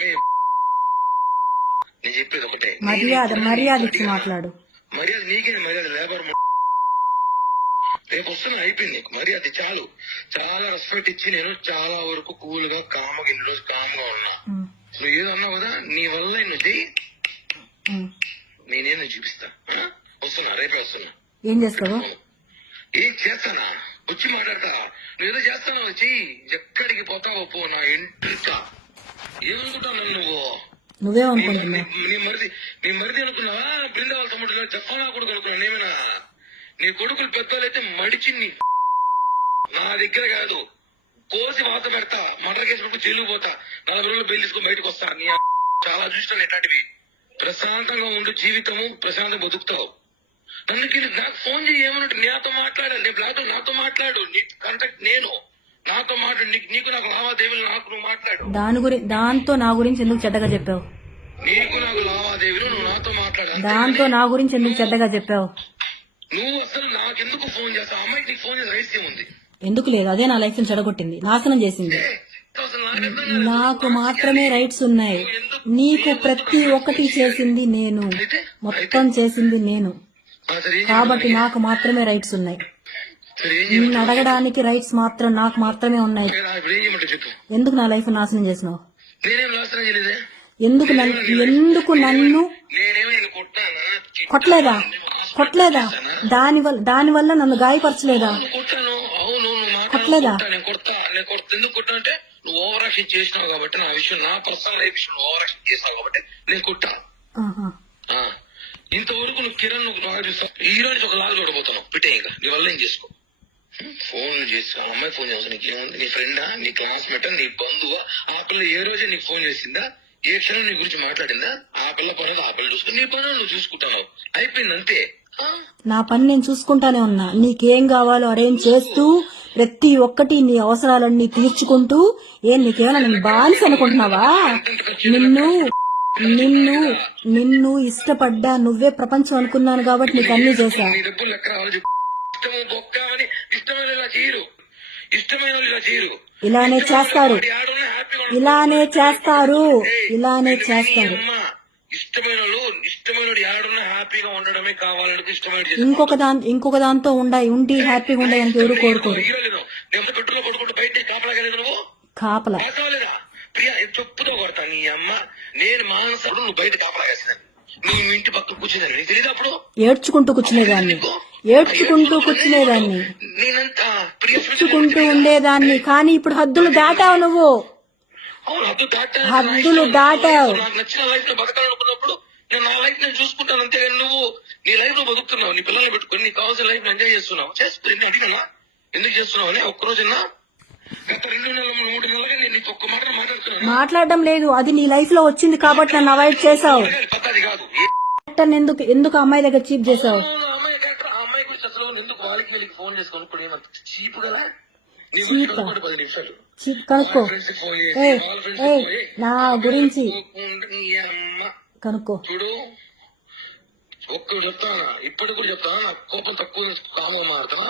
నేను చెప్పేది ఒకటే, మర్యాద ఇచ్చి మాట్లాడు. మర్యాద నీకే, మర్యాద లేబర్. రేపు వస్తున్నా, అయిపోయింది నీకు మర్యాద చాలు. చాలా రెస్పెక్ట్ ఇచ్చి నేను చాలా వరకు కూల్ గా కామ్గా ఇన్ని రోజు కామ్గా ఉన్నా. నువ్వు ఏదో అన్నావు కదా, నీ వల్ల నువ్వు చెయ్యి, నేనేదో చూపిస్తా. వస్తున్నా, రేపే వస్తున్నా. ఏం చేస్తావు? ఏం చేస్తానా, వచ్చి మాట్లాడతా. నువ్వేదో చేస్తానా, వచ్చి ఎక్కడికి పోతావో పో, నా ఇంటికా. ఏమనుకుంటావు నువ్వేమనుకుంటున్నావు? నీ మరిది అనుకున్నావా? బృందావాళ్ళ తమ్ముడు చెప్పనా కొడుకు అనుకున్నా నేమేనా? నీ కొడుకులు పెద్దోళ్ళైతే మడిచి నా దగ్గర కాదు, కోసి వాత పెడతా, మటర్ కేసు పెట్టుకు జైలు పోతా, 40 రోజులు బెయిల్ తీసుకుని బయటకు వస్తా. నీ చాలా చూస్తాను ఎట్లాంటివి. ప్రశాంతంగా ఉండు, జీవితము ప్రశాంతంగా బతుకుతావు. అందుకే నాకు ఫోన్ చేయి, ఏమన్నట్టు నాతో మాట్లాడాలి. నేను బ్లాక్ నాతో మాట్లాడు, నీ కాంటాక్ట్ నేను, నాతో మాట్లాడు. నీకు నాకు లావాదేవీలు, నాకు నువ్వు మాట్లాడు. దాంతో నా గురించి ఎందుకు చెడ్డగా చెప్పావు? నీకు నాకు లావాదేవీలు, నువ్వు నాతో మాట్లాడు. దాంతో నా గురించి ఎందుకు చెడ్డగా చెప్పావు? నువ్వు అసలు నాకెందుకు ఫోన్ చేస్తావు? అమ్మాయికి నీకు ఫోన్ చేసే రైస్ ఏముంది? ఎందుకు లేదు, అదే నా లైఫ్ ని చెడగొట్టింది, నాశనం చేసింది. నాకు మాత్రమే రైట్స్ ఉన్నాయి, నీకు ప్రతి ఒక్కటి చేసింది నేను, మొత్తం చేసింది నేను, కాబట్టి నాకు మాత్రమే రైట్స్ ఉన్నాయి. నిన్ను అడగడానికి రైట్స్ మాత్రం నాకు మాత్రమే ఉన్నాయి. ఎందుకు నా లైఫ్ నాశనం చేసినావు? ఎందుకు నన్ను కొట్టలేదా? దానివల్ల నన్ను గాయపరచలేదా? కొట్టలేదా? ఎందుకు కొట్టా అంటే నువ్వు ఓవర్ యాక్షన్ చేసినావు కాబట్టి, నా విషయం, నా పర్సనల్ లైఫ్ విషయం ఓవర్ యాక్షన్ చేసినావు కాబట్టి నేను కొట్టా. ఇంతవరకు నువ్వు కిరణ్ బాగా చూస్తావు, ఈ రోజు ఒక లాగా చూడబోతున్నావు. పిటే ఇంకా నీ వల్ల ఏం చేసుకో. ఫోన్ చేస్తావు, అమ్మాయి ఫోన్ చేస్తావు, నీకు ఏముంది? నీ ఫ్రెండా, నీ క్లాస్మేటా, నీ బంధువా? ఆ పిల్ల ఏ రోజే నీకు ఫోన్ చేసిందా? ఏ క్షణం నీ గురించి మాట్లాడిందా? ఆ పిల్ల పని ఆ పిల్ల చూసుకుని నీ పని నువ్వు చూసుకుంటావు, అయిపోయింది అంతే. నా పని నేను చూసుకుంటానే ఉన్నా. నీకేం కావాలో అరేంజ్ చేస్తూ, ప్రతి ఒక్కటి నీ అవసరాలన్నీ తీర్చుకుంటూ. నీకేమైనా నేను బానిస అనుకుంటున్నావా? నిన్ను ఇష్టపడ్డా, నువ్వే ప్రపంచం అనుకున్నాను కాబట్టి నీకు అన్ని చేశా. ఇలానే చేస్తారు. ఇంకొక దాంతో ఉండి హ్యాపీగా ఉండడానికి ఎవరు కోరుకోరు. కాపలా చెప్పుతో కొడతా నీ అమ్మ. నేను మానసుడు, నువ్వు బయట కాపలా కాసిన, నీ ఇంటి పక్కన కూర్చుందని నీకు తెలియదు. అప్పుడు ఏడ్చుకుంటూ కూర్చునేదాన్ని, ఉండేదాన్ని. కానీ ఇప్పుడు హద్దులు దాటావు నువ్వు, హద్దులు దాటావు. నాకు నచ్చిన లైఫ్ లో బతకాలనుకున్నప్పుడు నేను నా లైఫ్ నేను చూసుకుంటాను అంతే. నువ్వు నీ లైఫ్ లో బతుకుతున్నావు, నీ పిల్లల్ని పెట్టుకుని నీకు కావాల్సిన లైఫ్ ఎంజాయ్ చేస్తున్నావు. చేసుకుని అడిగినా ఎందుకు చేస్తున్నావు అని ఒక్కరోజున్నా గత 2 నెలలు 3 నెలలుగా నేను నీకు ఒక్క మాట మాట్లాడుతున్నాను. మాట్లాడడం లేదు, అది నీ లైఫ్ లో వచ్చింది కాబట్టి నన్ను అవాయిడ్ చేసావు. ఎందుకు అమ్మాయి దగ్గర చీప్ చేసావు? అమ్మాయి గురించి అసలు ఎందుకు వాళ్ళకి వెళ్ళి ఫోన్ చేసుకొని ఇప్పుడు ఏమంత చీప్ కదా? కనుక్కో, నా గురించి కనుక్కో. ఇప్పుడు ఒక్కడు చెప్తానా, ఇప్పుడు కూడా చెప్తానా, కోపం తక్కువ కామం మారుతున్నా,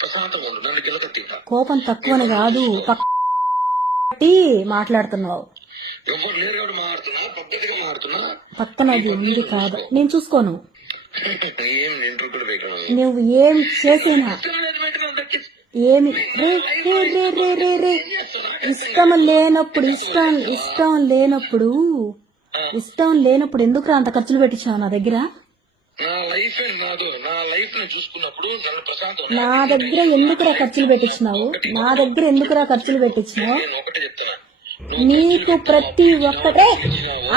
ప్రశాంతంగా ఉండు, నన్ను గెలకట్టి. కోపం తక్కువని కాదు, మాట్లాడుతున్నావు. ఎవరు లేరు కాబట్టి మారుతున్నా, పద్ధతిగా మారుతున్నా. పక్కన అది ఉంది కాదు, నేను చూసుకోను. ఏం నువ్వు ఏం చేసినా ఏమి ఇష్టం లేనప్పుడు ఎందుకు అంత ఖర్చులు పెట్టించావు నా దగ్గర? నా దగ్గర ఎందుకురా ఖర్చులు పెట్టించినావు? నీకు ప్రతి ఒక్కటే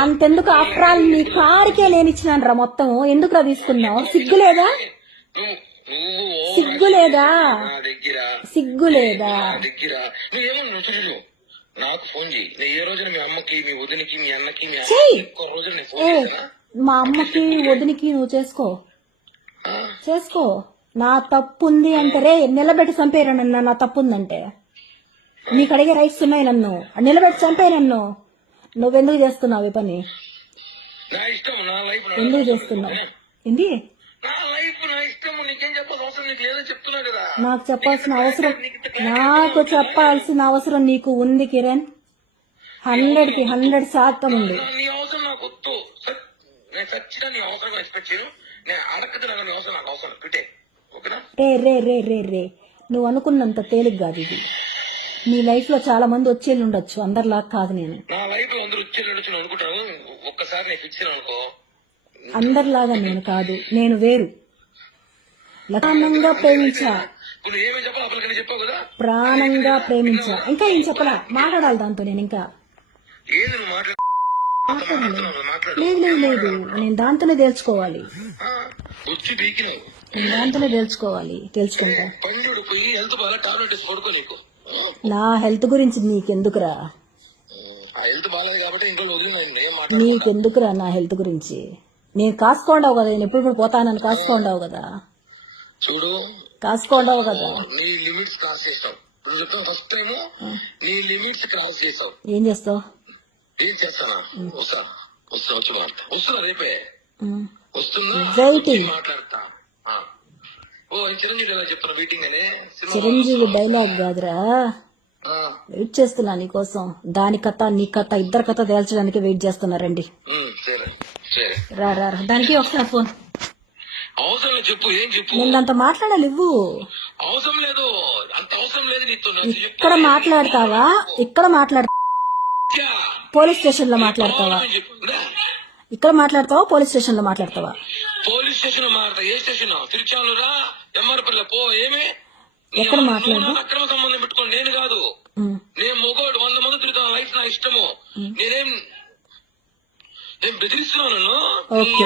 అంతెందుకు? ఆఫ్టర్ ఆల్ నీ కారుకే నేను ఇచ్చినాను రా మొత్తం, ఎందుకురా తీసుకున్నావు? సిగ్గులేదా? నాకు ఫోన్ చేయి. ఏ రోజున మీ అమ్మకి, మీ వదినికి, మీ అన్నకి, మా అమ్మకి వదినికి నువ్వు చేసుకో. నా తప్పు ఉంది అంటే రే నిలబెట్టి చంపేరా నన్ను. నా తప్పు ఉందంటే నీకు అడిగే రైట్స్ ఉన్నాయి, నన్ను నిలబెట్టి చంపే. నన్ను నువ్వెందుకు చేస్తున్నావు ఈ పని? ఎందుకు చేస్తున్నావు? ఏంది నాకు చెప్పాల్సిన అవసరం నీకు ఉంది కిరణ్. 100కి 100% ఉంది. నీ అవసరం నాకు వద్దు. నేను చచ్చినా నీ అవసరం ఎక్స్పెక్ట్ చేయను. నేను అడగదు నాకు నీ అవసరం నాకు అవసరం పెట్టే. ఓకేనా? రే నువ్వు అనుకున్నంత తేలిక కాదు ఇది. నీ లైఫ్ లో చాలా మంది వచ్చేళ్ళు ఉండొచ్చు, అందరిలా కాదు నేను. నా లైఫ్ లో అందరూ వచ్చేళ్ళు ఉండొచ్చు అనుకుంటాను. ఒక్కసారి నేను ఫిక్స్ అనుకో. అందరిలాగా నేను కాదు, నేను వేరు. ప్రాణంగా ప్రేమించా, ఏమేమి చెప్పాలి అప్పటికని చెప్పావు కదా. ప్రాణంగా ప్రేమించా. ఇంకా ఏం చెప్పలా, మాట్లాడాలి దాంతో నేను. ఇంకా ఏంది నువ్వు మాట్లాడు. లేదు నేను దాంతోనే తేల్చుకోవాలి. వచ్చి బీకినావు. నేను దాంతోనే తెలుసుకుంటా. పండు పోయి హెల్త్ బాగా టాబ్లెట్ వేసి పడుకో. నీకు నా హెల్త్ గురించి నీకెందుకురా? ఆ హెల్త్ బాగాలేదు కాబట్టి ఇంట్లో వదిలినాను. నీకెందుకురా నా హెల్త్ గురించి? నేను కాసుకోండావు కదా, నేను ఎప్పుడు పోతానని కాసుకోండావు కదా. చూడు, కాసుకోండావు కదా. నీ లిమిట్స్ క్రాస్ చేస్తావు. నువ్వు చెప్తావు ఫస్ట్ టైం నీ లిమిట్స్ క్రాస్ చేస్తావు. ఏం చేస్తావు? ఏం చేస్తానా? వస్తున్నా రేపే వస్తున్నా మాట్లాడతా. ఓ చిరంజీవి ఎలా చెప్తున్నా మీటింగ్ అని. చిరంజీవి డైలాగ్ కాదురా, వెయిట్ చేస్తున్నా నీకోసం. దాని కథ నీ కథ ఇద్దరు కథ తేల్చడానికి వెయిట్ చేస్తున్నారండి. రా దానికి ఒకసారి ఫోన్. అవసరం లేదు, చెప్పు. ఏం చెప్పు? నేను దాంతో మాట్లాడాలి. ఇవ్వు. అవసరం లేదు, అంత అవసరం లేదు నీతో. ఇక్కడ మాట్లాడతావా? పోలీస్ స్టేషన్ లో మాట్లాడతావా? ఇక్కడ మాట్లాడతావా? పోలీస్ స్టేషన్ లో మాట్లాడతావా? పోలీస్ స్టేషన్ లో మాట్లాడతా. ఏ స్టేషన్? తిరుచానురా, ఎంఆర్పల్లి పో. ఏమి ఎక్కడ మాట్లాడు? అక్రమ సంబంధం పెట్టుకోండి. నేను కాదు, నేను మొగోడు. 100 మంది తిరుగుతాను. లైఫ్ నా ఇష్టము. నేను బెదిరిస్తున్నాను. ఓకే,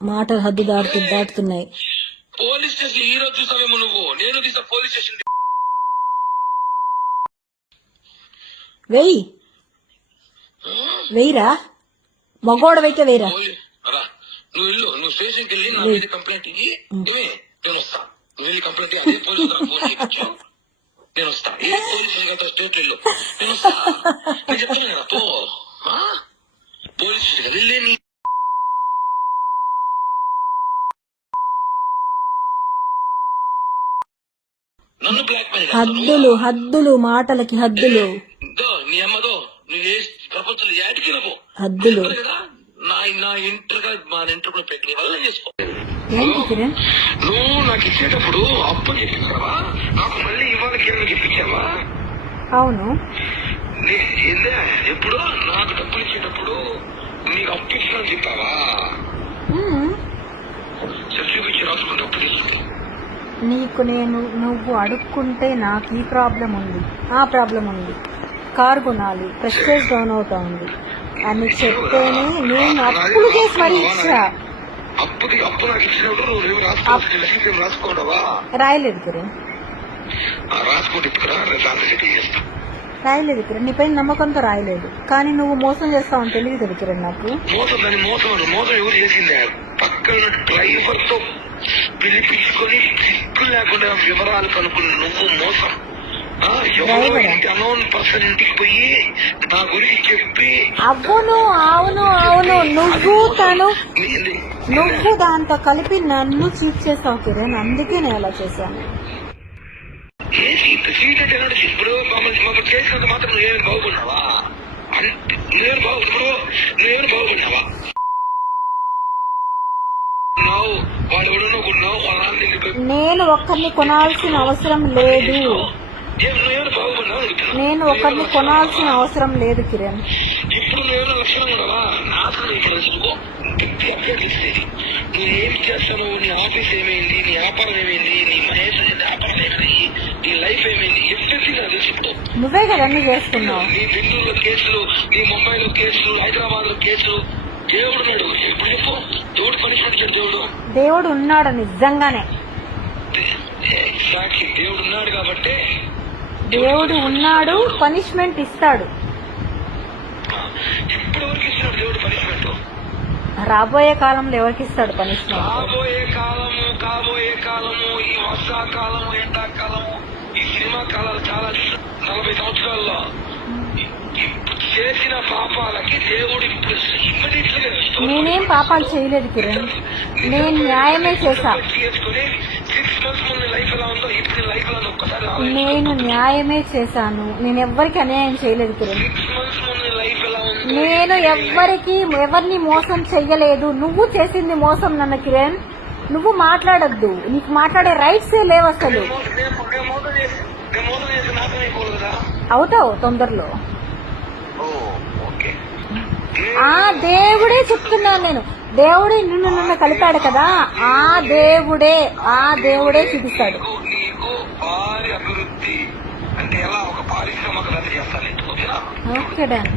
మాటలు హద్దు దాటుతున్నాయి. పోలీస్ స్టేషన్ ఈ రోజు చూసావేమో నువ్వు. నేను తీసా పోలీస్ స్టేషన్. వెయ్యిరా, మగోడవైతే వెయ్యిరా. నువ్వు ఇల్లు, నువ్వు స్టేషన్కి వెళ్ళి నా మీద కంప్లైంట్ ఇయ్యి. నేను వస్తా. నువ్వు వెళ్ళి కంప్లైంట్ అదే పోలీసు నేను వస్తా. ఏ పోలీసు స్టేట్ ఇల్లు నేను వస్తా. నేను చెప్తాను కదా, పో పోలీస్ స్టేషన్ వెళ్ళి. నన్ను బ్లాక్ మెయిల్ హద్దులు మాటలకి హద్దులు. నీ అమ్మదో నువ్వు ప్రపంచంలో యాటికి హద్దులు. నా ఇంటర్గా మా ఇంటర్ కూడా పెట్టి వల్ల చేసుకో. ఏంటి కిరణ్, నువ్వు నాకు ఇచ్చేటప్పుడు అప్పు చెప్పించావా? నాకు మళ్ళీ ఇవాళ కిరణ్ చెప్పించావా? అవును. ఎప్పుడు నాకు డబ్బులు ఇచ్చేటప్పుడు నీకు అప్పు ఇచ్చినా చెప్పావా? చూపించి రాసుకుని డబ్బులు తీసుకుంటే నీకు నువ్వు అడుక్కుంటే నాకు ఈ ప్రాబ్లం ఉంది, ఆ ప్రాబ్లం ఉంది, కారు కొనాలి, ప్రెస్టేజ్ డౌన్ అవుతా ఉంది అని చెప్తేనే నేను అప్పులు చేసి మరీ ఇచ్చా. అప్పు నాకు ఇచ్చినప్పుడు నువ్వు రాసుకోవడవా? రాయలేదు కిరణ్, రాయలేదు కిరణ్. నీ పైన నమ్మకంతో రాయలేదు, కానీ నువ్వు మోసం చేస్తావని తెలియదు కదా కిరణ్ నాకు. మోసం ఎవరు చేసిందే? పక్కన డ్రైవర్ తో పిలిపించుకొని సిగ్గు లేకుండా వివరాలు కనుక్కుని నువ్వు మోసం. అనౌన్ పర్సన్ ఇంటికి పోయి నా గురించి చెప్పి. అవును నువ్వు దాంతో కలిపి నన్ను చీట్ చేస్తావు కిరణ్, అందుకే నేను అలా చేశాను. సీట్ అంటే ఇప్పుడు మమ్మల్ని చేసినంత మాత్రం నువ్వేమి బాగున్నావా? నువ్వేమి బాగున్నావా? నేను ఒక్కరిని కొనాల్సిన అవసరం లేదు. కిరణ్. ఇప్పుడు నువ్వేమో లక్షణం ఉండవా? నాకు నువ్వేం చేస్తావు? నీ ఆఫీస్ ఏమైంది? నీ వ్యాపారం ఏమైంది? నీ మహేష్ వ్యాపారం ఏమైంది? నీ లైఫ్ ఏమైంది? ఎవ్రీథింగ్ నాకు తెలుసు. ఇప్పుడు నువ్వే కదా అన్ని చేస్తున్నావు. నీ బెంగళూరులో కేసులు, నీ ముంబైలో కేసులు, హైదరాబాద్ లో కేసులు. దేవుడు ఉన్నాడు. ఎప్పుడు చెప్పు, దేవుడు పనిష్మెంట్ ఇచ్చాడు. దేవుడు ఉన్నాడు నిజంగానే. దేవుడు ఉన్నాడు కాబట్టి దేవుడు ఉన్నాడు, పనిష్మెంట్ ఇస్తాడు. ఇప్పుడు ఎవరికి ఇస్తున్నాడు దేవుడు పనిష్మెంట్? రాబోయే కాలంలో ఎవరికి ఇస్తాడు పనిష్మెంట్? కాబోయే కాలము ఈ వర్షాకాలము, ఎండాకాలము, ఈ సినిమా కాలాలు చాలా 40 సంవత్సరాల్లో చేసిన పాపాలకి దేవుడు ఇప్పుడు నేనేం పాపాలు చేయలేదు కిరణ్, నేను న్యాయమే చేశా. చేసుకుని 6 months ముందు లైఫ్ ఎలా ఎలా ఉందో ఇప్పుడు లైఫ్ లో ఒక్కసారి ఆలోచించు. నేను న్యాయమే చేశాను, నేను ఎవ్వరికి అన్యాయం చేయలేదు కిరణ్. 6 months ముందు లైఫ్ ఎలా ఉందో నేను ఎవరిని మోసం చెయ్యలేదు. నువ్వు చేసింది మోసం నన్ను కిరణ్. నువ్వు మాట్లాడొద్దు, నీకు మాట్లాడే రైట్సే లేవు అసలు. నేను మోసం చేసి నాశనం అయిపోవాలి కదా. అవుతావు తొందరలో. ఓ ఓకే. ఆ దేవుడే చెప్తున్నాను నేను. దేవుడే నన్ను కలిపాడు కదా, ఆ దేవుడే చూపిస్తాడు. నీకు భారీ అభివృద్ధి అంటే ఎలా ఒక పారిశ్రామిక చేస్తాను. Okay don.